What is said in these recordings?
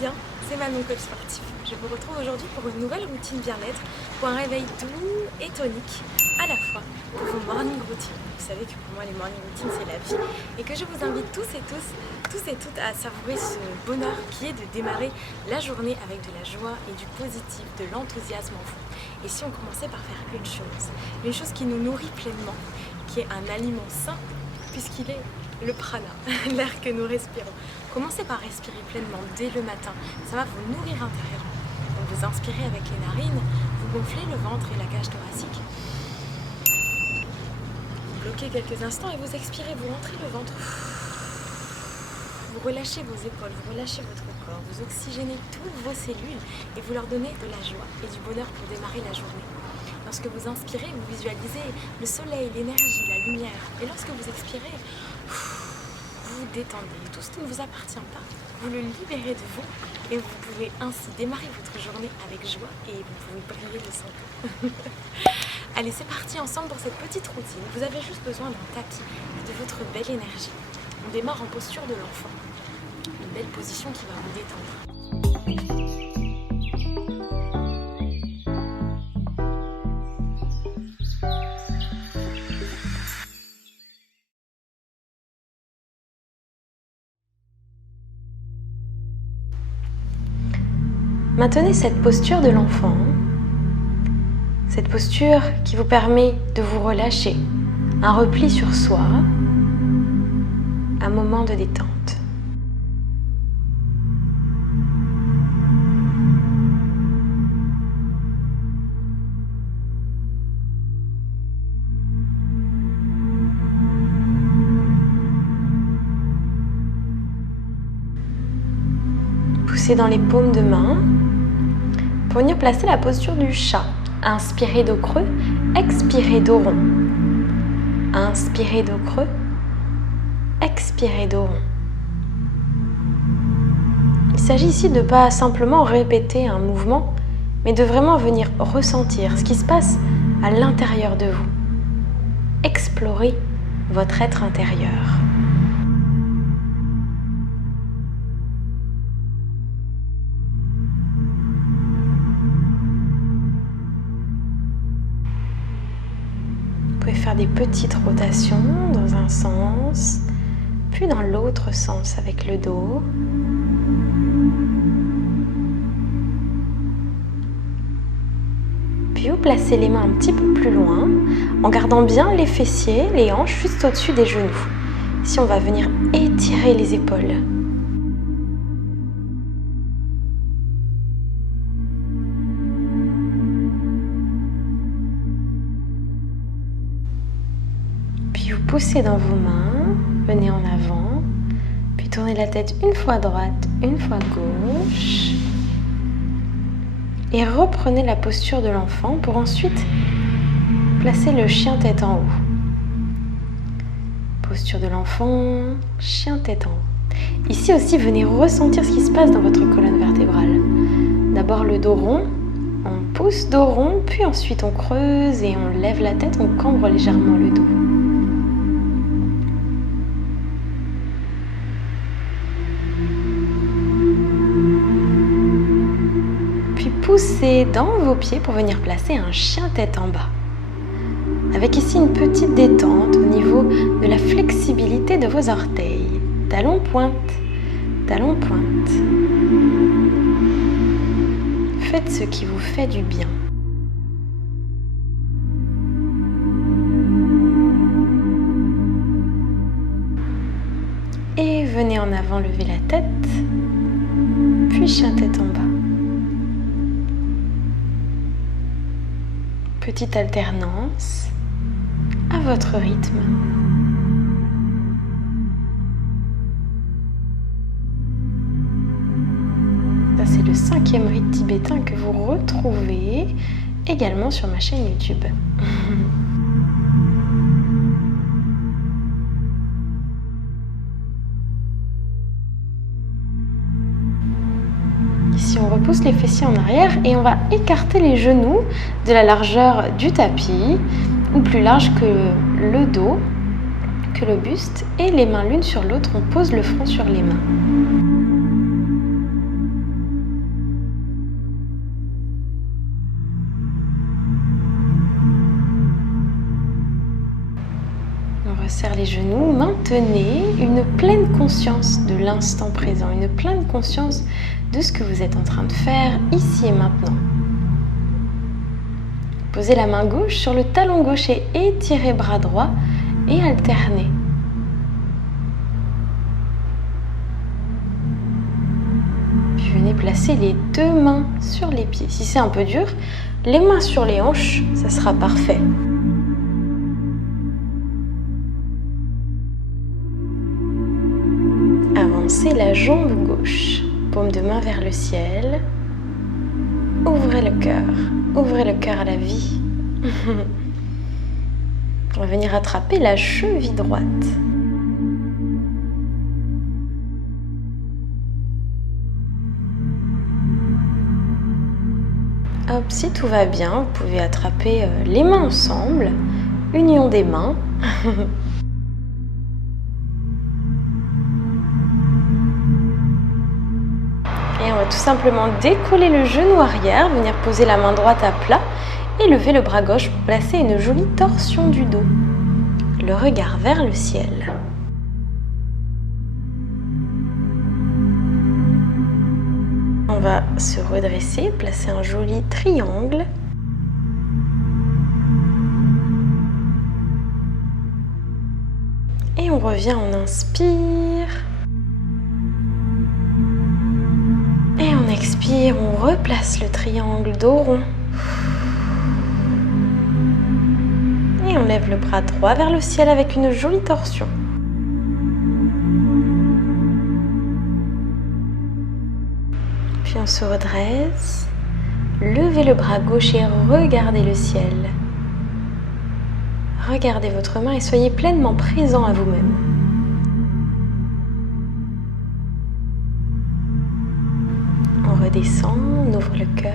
bien, c'est Manon, coach sportif. Je vous retrouve aujourd'hui pour une nouvelle routine bien-être, pour un réveil doux et tonique à la fois, pour vos morning routines. Vous savez que pour moi les morning routines c'est la vie et que je vous invite tous et toutes à savourer ce bonheur qui est de démarrer la journée avec de la joie et du positif, de l'enthousiasme en vous. Et si on commençait par faire une chose qui nous nourrit pleinement, qui est un aliment sain puisqu'il est le prana, l'air que nous respirons. Commencez par respirer pleinement dès le matin, ça va vous nourrir intérieurement. Donc vous inspirez avec les narines, vous gonflez le ventre et la cage thoracique. Vous bloquez quelques instants et vous expirez, vous rentrez le ventre. Vous relâchez vos épaules, vous relâchez votre corps, vous oxygénez toutes vos cellules et vous leur donnez de la joie et du bonheur pour démarrer la journée. Lorsque vous inspirez, vous visualisez le soleil, l'énergie, la lumière. Et lorsque vous expirez, vous vous détendez. Tout ce qui ne vous appartient pas, vous le libérez de vous et vous pouvez ainsi démarrer votre journée avec joie et vous pouvez briller de santé. Allez, c'est parti ensemble pour cette petite routine. Vous avez juste besoin d'un tapis et de votre belle énergie. On démarre en posture de l'enfant. Une belle position qui va vous détendre. Maintenez cette posture de l'enfant, cette posture qui vous permet de vous relâcher, un repli sur soi, un moment de détente. Poussez dans les paumes de main. Pour venir placer la posture du chat, inspirez dos creux, expirez dos rond. Inspirez dos creux, expirez dos rond. Il s'agit ici de ne pas simplement répéter un mouvement, mais de vraiment venir ressentir ce qui se passe à l'intérieur de vous. Explorez votre être intérieur. Vous pouvez faire des petites rotations dans un sens, puis dans l'autre sens avec le dos. Puis vous placez les mains un petit peu plus loin, en gardant bien les fessiers, les hanches juste au-dessus des genoux. Ici, on va venir étirer les épaules. Vous poussez dans vos mains, venez en avant, puis tournez la tête une fois à droite, une fois à gauche. Et reprenez la posture de l'enfant pour ensuite placer le chien tête en haut. Posture de l'enfant, chien tête en haut. Ici aussi, venez ressentir ce qui se passe dans votre colonne vertébrale. D'abord le dos rond, on pousse dos rond, puis ensuite on creuse et on lève la tête, on cambre légèrement le dos. Poussez dans vos pieds pour venir placer un chien tête en bas. Avec ici une petite détente au niveau de la flexibilité de vos orteils. Talon pointe, talon pointe. Faites ce qui vous fait du bien. Et venez en avant lever la tête, puis chien tête en bas. Petite alternance à votre rythme. Ça, c'est le 5e rite tibétain que vous retrouvez également sur ma chaîne YouTube. Ici, on repousse les fessiers en arrière et on va écarter les genoux de la largeur du tapis ou plus large que le dos, que le buste, et les mains l'une sur l'autre, on pose le front sur les mains. les genoux, maintenez une pleine conscience de l'instant présent, une pleine conscience de ce que vous êtes en train de faire ici et maintenant. Posez la main gauche sur le talon gauche et étirez bras droit et alternez. Puis venez placer les deux mains sur les pieds. Si c'est un peu dur, les mains sur les hanches, ça sera parfait. Avancez la jambe gauche, paume de main vers le ciel. Ouvrez le cœur à la vie. On va venir attraper la cheville droite. Hop, si tout va bien, vous pouvez attraper les mains ensemble, union des mains. Et on va tout simplement décoller le genou arrière, venir poser la main droite à plat et lever le bras gauche pour placer une jolie torsion du dos. Le regard vers le ciel. On va se redresser, placer un joli triangle. Et on revient, on inspire. Et on expire, on replace le triangle dos rond. Et on lève le bras droit vers le ciel avec une jolie torsion. Puis on se redresse, levez le bras gauche et regardez le ciel. Regardez votre main et soyez pleinement présent à vous-même. On redescend, on ouvre le cœur.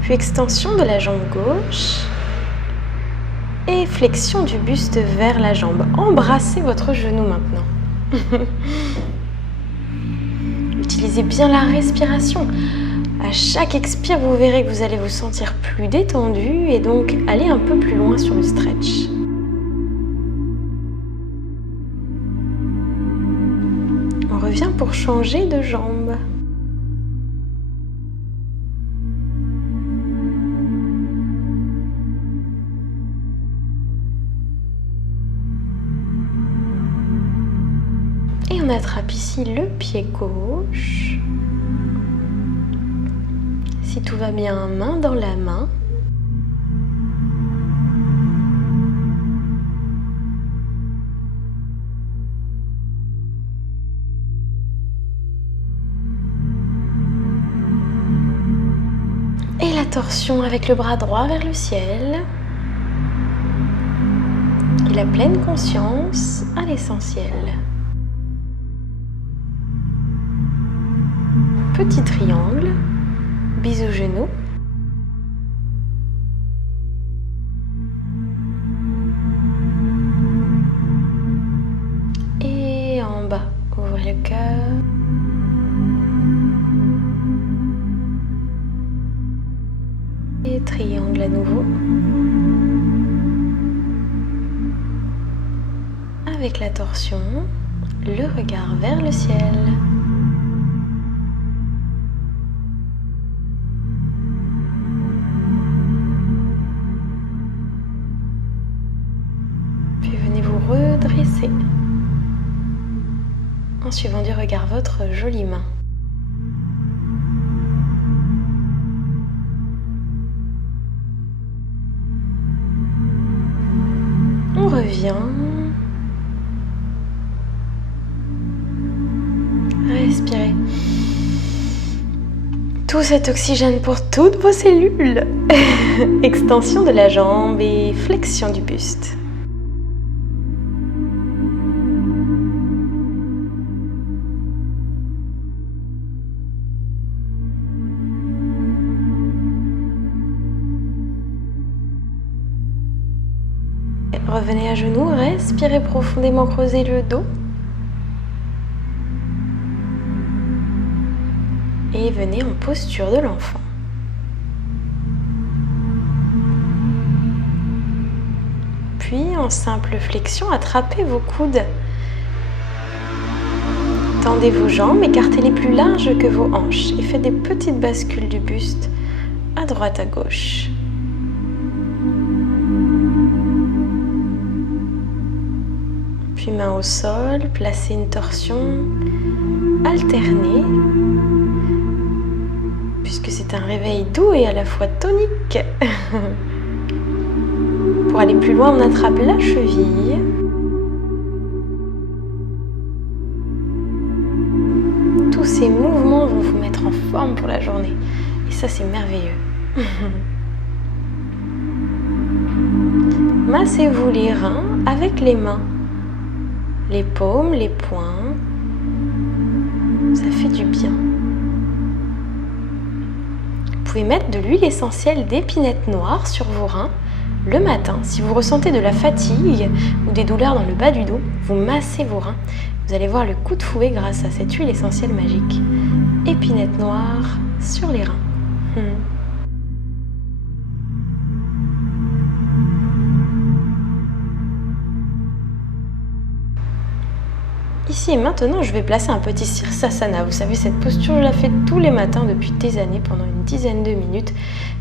Puis extension de la jambe gauche. Et flexion du buste vers la jambe. Embrassez votre genou maintenant. Utilisez bien la respiration. À chaque expire, vous verrez que vous allez vous sentir plus détendu et donc aller un peu plus loin sur le stretch. On revient pour changer de jambe. Et on attrape ici le pied gauche. Si tout va bien, main dans la main. Et la torsion avec le bras droit vers le ciel. Et la pleine conscience à l'essentiel. Petit triangle, bisous genoux. Et en bas, ouvrez le cœur. Et triangle à nouveau. Avec la torsion, le regard vers le ciel. Redressez en suivant du regard votre jolie main. On revient. Respirez. Tout cet oxygène pour toutes vos cellules. Extension de la jambe et flexion du buste. Revenez à genoux, respirez profondément, creusez le dos. Et venez en posture de l'enfant. Puis, en simple flexion, attrapez vos coudes. Tendez vos jambes, écartez-les plus larges que vos hanches et faites des petites bascules du buste à droite, à gauche. Puis main au sol, placez une torsion alternée, puisque c'est un réveil doux et à la fois tonique. Pour aller plus loin, on attrape la cheville. Tous ces mouvements vont vous mettre en forme pour la journée. Et ça, c'est merveilleux. Massez-vous les reins avec les mains. Les paumes, les poings. Ça fait du bien. Vous pouvez mettre de l'huile essentielle d'épinette noire sur vos reins. Le matin, si vous ressentez de la fatigue ou des douleurs dans le bas du dos, vous massez vos reins. Vous allez voir le coup de fouet grâce à cette huile essentielle magique. Épinette noire sur les reins. Ici et maintenant, je vais placer un petit Sirsasana. Vous savez, cette posture, je la fais tous les matins depuis des années, pendant une dizaine de minutes.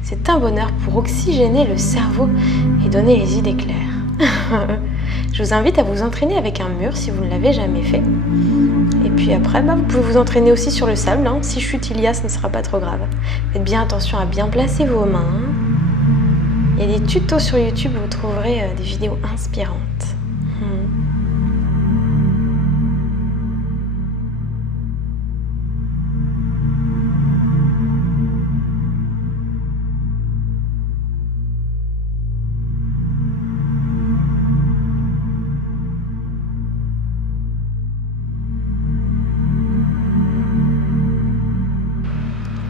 C'est un bonheur pour oxygéner le cerveau et donner les idées claires. Je vous invite à vous entraîner avec un mur si vous ne l'avez jamais fait. Et puis après, vous pouvez vous entraîner aussi sur le sable. Si chute il y a, ce ne sera pas trop grave. Faites bien attention à bien placer vos mains. Il y a des tutos sur YouTube où vous trouverez des vidéos inspirantes.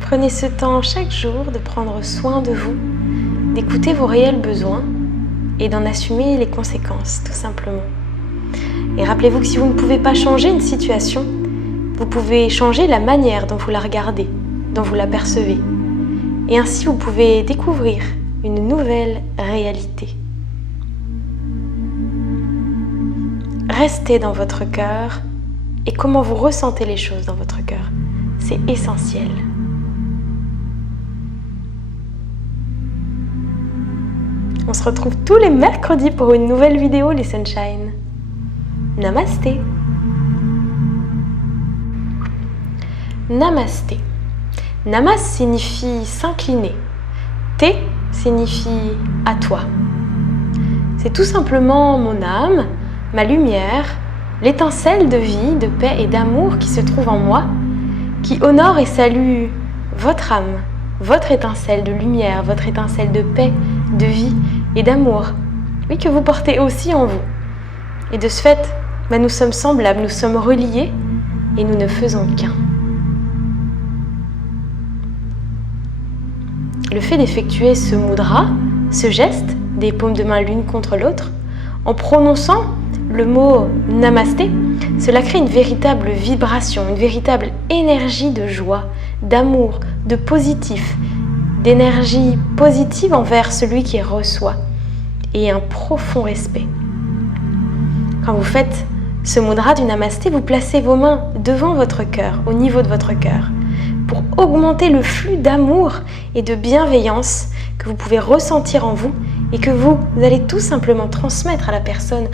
Prenez ce temps chaque jour de prendre soin de vous, d'écouter vos réels besoins et d'en assumer les conséquences, tout simplement. Et rappelez-vous que si vous ne pouvez pas changer une situation, vous pouvez changer la manière dont vous la regardez, dont vous la percevez. Et ainsi, vous pouvez découvrir une nouvelle réalité. Restez dans votre cœur et comment vous ressentez les choses dans votre cœur. C'est essentiel. On se retrouve tous les mercredis pour une nouvelle vidéo, les Sunshine. Namasté. Namasté. Namas signifie s'incliner. Té signifie à toi. C'est tout simplement mon âme, ma lumière, l'étincelle de vie, de paix et d'amour qui se trouve en moi, qui honore et salue votre âme, votre étincelle de lumière, votre étincelle de paix, de vie et d'amour, oui, que vous portez aussi en vous. Et de ce fait, nous sommes semblables, nous sommes reliés et nous ne faisons qu'un. Le fait d'effectuer ce mudra, ce geste, des paumes de main l'une contre l'autre, en prononçant le mot namasté, cela crée une véritable vibration, une véritable énergie de joie, d'amour, de positif, d'énergie positive envers celui qui reçoit et un profond respect. Quand vous faites ce mudra du namasté, vous placez vos mains devant votre cœur, au niveau de votre cœur, pour augmenter le flux d'amour et de bienveillance que vous pouvez ressentir en vous et que vous allez tout simplement transmettre à la personne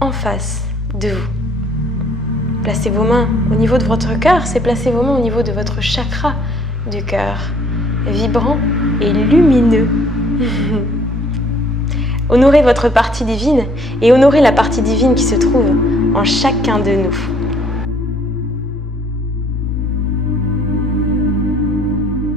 en face de vous. Placez vos mains au niveau de votre cœur, c'est placer vos mains au niveau de votre chakra du cœur, vibrant et lumineux. Honorez votre partie divine et honorez la partie divine qui se trouve en chacun de nous.